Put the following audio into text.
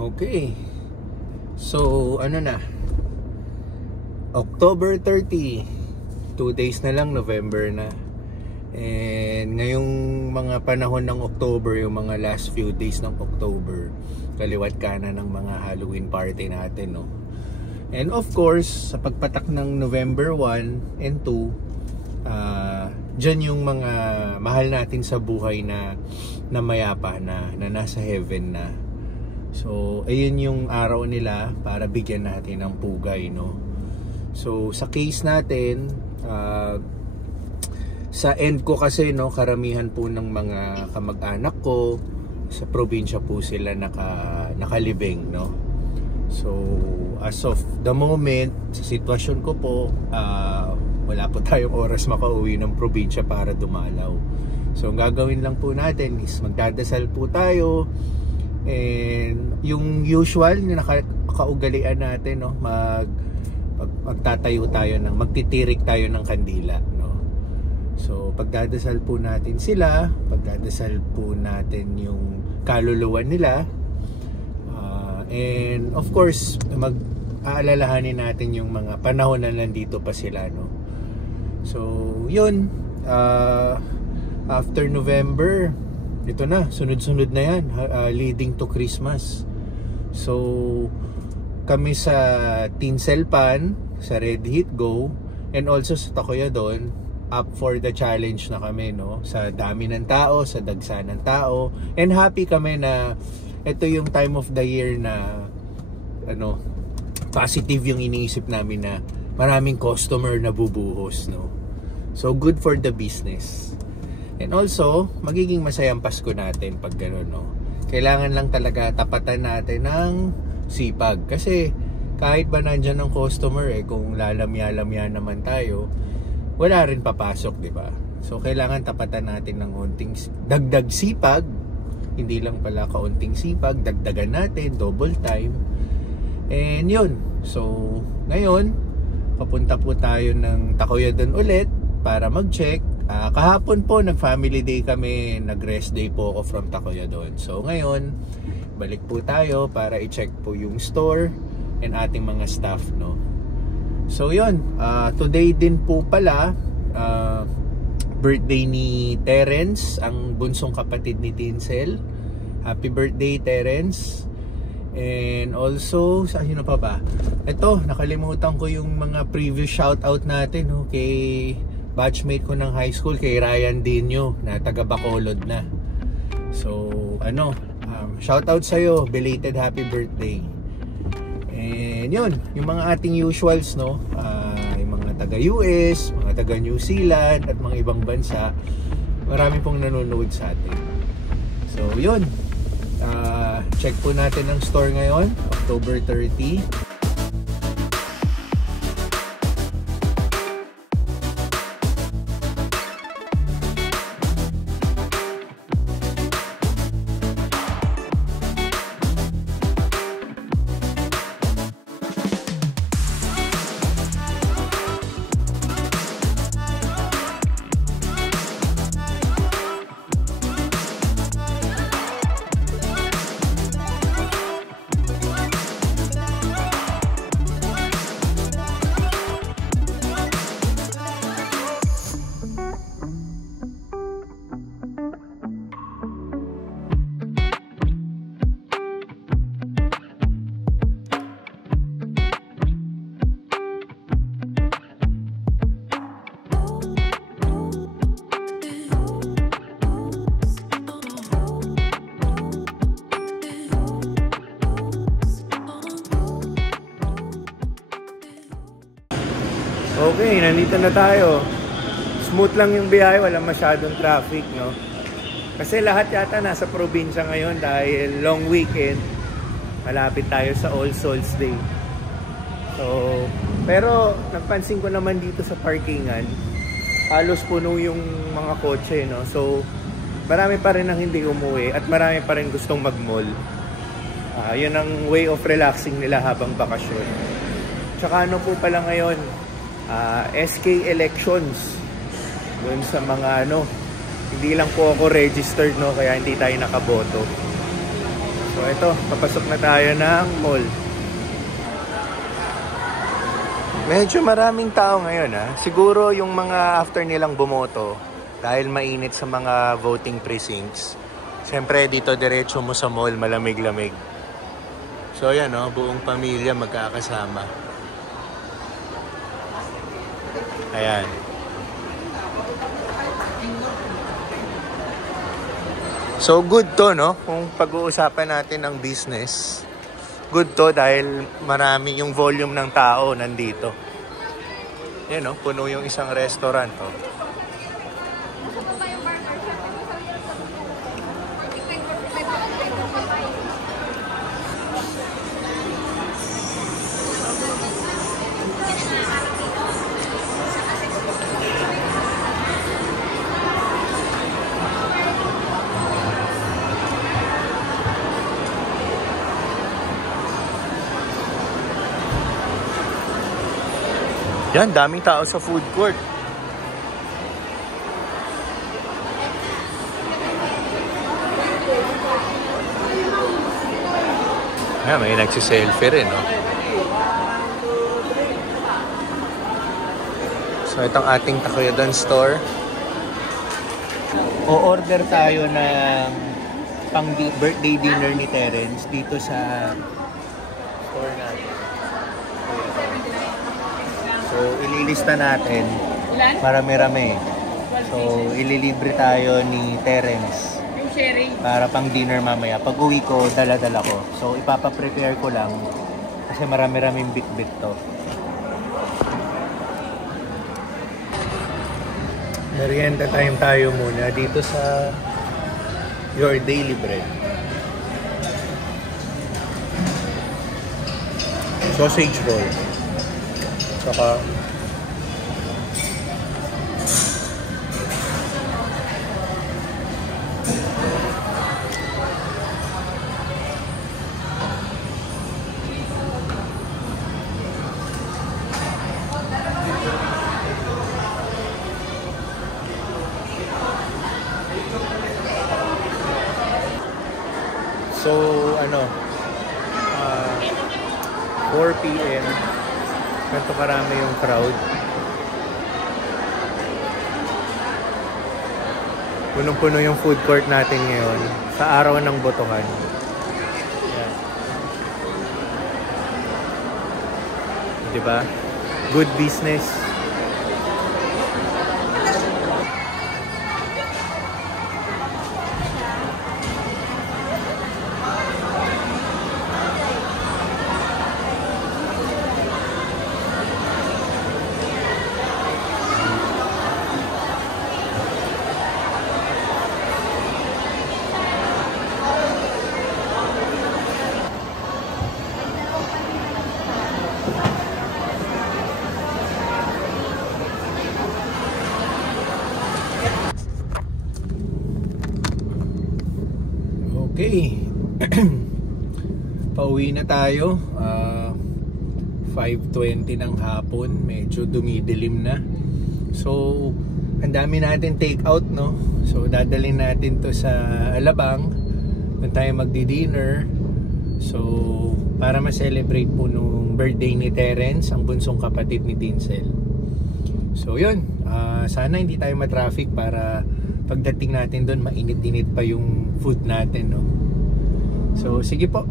Okay. So, ano na? October 30. 2 days na lang, November na. And ngayong mga panahon ng October, yung mga last few days ng October, kaliwat kanan ng mga Halloween party natin, no? And of course, sa pagpatak ng November 1 and 2, dyan yung mga mahal natin sa buhay na mayapa na nasa heaven na. So, ayun yung araw nila para bigyan natin ng pugay, no? So, sa case natin, sa end ko kasi, no, karamihan po ng mga kamag-anak ko sa probinsya po sila nakalibing, no? So, as of the moment, sa sitwasyon ko po, wala po tayong oras makauwi ng probinsya para dumalaw. So, ang gagawin lang po natin is magdadasal po tayo. And yung usual na nakaugalian natin, no, magtatayo tayo magtitirik tayo ng kandila, no. So pagdadasal po natin sila, pagdadasal po natin yung kaluluwa nila, and of course mag-aalalahanin natin yung mga panahon na nandito pa sila, no. So yun, after November, ito na, sunod-sunod na yan, leading to Christmas. So, kami sa Tinselpan, sa Red Heat Go, and also sa Tacloban, up for the challenge na kami, no? Sa dami ng tao, sa dagsa ng tao. And happy kami na ito yung time of the year na positive yung iniisip namin na maraming customer na bubuhos, no? So, good for the business. And also, magiging masayang Pasko natin pag gano'n, no? Kailangan lang talaga tapatan natin ng sipag. Kasi kahit ba nandyan ng customer, kung lalamya-lamya naman tayo, wala rin papasok, di ba? So, kailangan tapatan natin ng konting dagdag sipag. Hindi lang pala kaunting sipag, dagdagan natin, double time. And yun. So, ngayon, papunta po tayo ng Tacloban ulit para mag-check. Kahapon po nag-family day kami, nag-rest day po ako from Tacloban. So ngayon, balik po tayo para i-check po yung store and ating mga staff, no. So yun, today din po pala birthday ni Terence, ang bunsong kapatid ni Tinsel. Happy birthday, Terence. And also, sino pa ba? Ito, nakalimutan ko yung mga previous shoutout natin, no, kay batchmate ko ng high school, kay Ryan Dino na taga Bacolod na. So shout out sa'yo, belated happy birthday. And yun, yung mga ating usuals, no, yung mga taga US, mga taga New Zealand at mga ibang bansa, marami pong nanonood sa atin. So yun, check po natin ang store ngayon, October 30. Okay, nandito na tayo. Smooth lang yung biyahe, walang masyadong traffic, no? Kasi lahat yata nasa probinsya ngayon dahil long weekend. Malapit tayo sa All Souls Day. So, pero nagpansin ko naman dito sa parkingan, halos puno yung mga kotse, no? So, marami pa rin ang hindi umuwi at marami pa rin gustong mag-mall. Yun ang way of relaxing nila habang bakasyon. Tsaka ano po pala ngayon, SK elections doon sa mga Hindi lang po ako registered, no, kaya hindi tayo nakaboto. So ito, papasok na tayo ng mall. Medyo maraming tao ngayon, ha. Siguro yung mga after nilang bumoto, dahil mainit sa mga voting precincts. Siyempre dito diretso mo sa mall, malamig-lamig. So yan, no, buong pamilya magkakasama. Ayan. So good to, no? Kung pag-uusapan natin ang business, good to dahil marami yung volume ng tao nandito. Yan, no? Puno yung isang restaurant, oh. Yan, daming tao sa food court. Ayan, may nagsiselfie rin, no? So, itong ating Takoyodon store. O-order tayo ng birthday dinner ni Terence dito sa store natin. So, ililista natin. Marami-rami. So, ililibre tayo ni Terence para pang dinner mamaya. Pag uwi ko, dala-dala ko. So, ipapa-prepare ko lang kasi marami-raming bit-bit to. Merienda time tayo muna dito sa Your Daily Bread. Sausage roll. Saka so 4 PM ganito karami yung crowd. Punong-puno yung food court natin ngayon sa araw ng botohan. Yan. Diba? Good business. Okay. Pauwi na tayo. 5:20 ng hapon. Medyo dumidilim na. So, ang dami natin take out, no? So, dadalhin natin to sa Alabang. Doon tayo magdi-dinner. So, para ma-celebrate po nung birthday ni Terence, ang bunsong kapatid ni Tinsel. So, yun. Sana hindi tayo ma-traffic para pagdating natin doon, mainit-init pa yung food natin, no? So, sige po.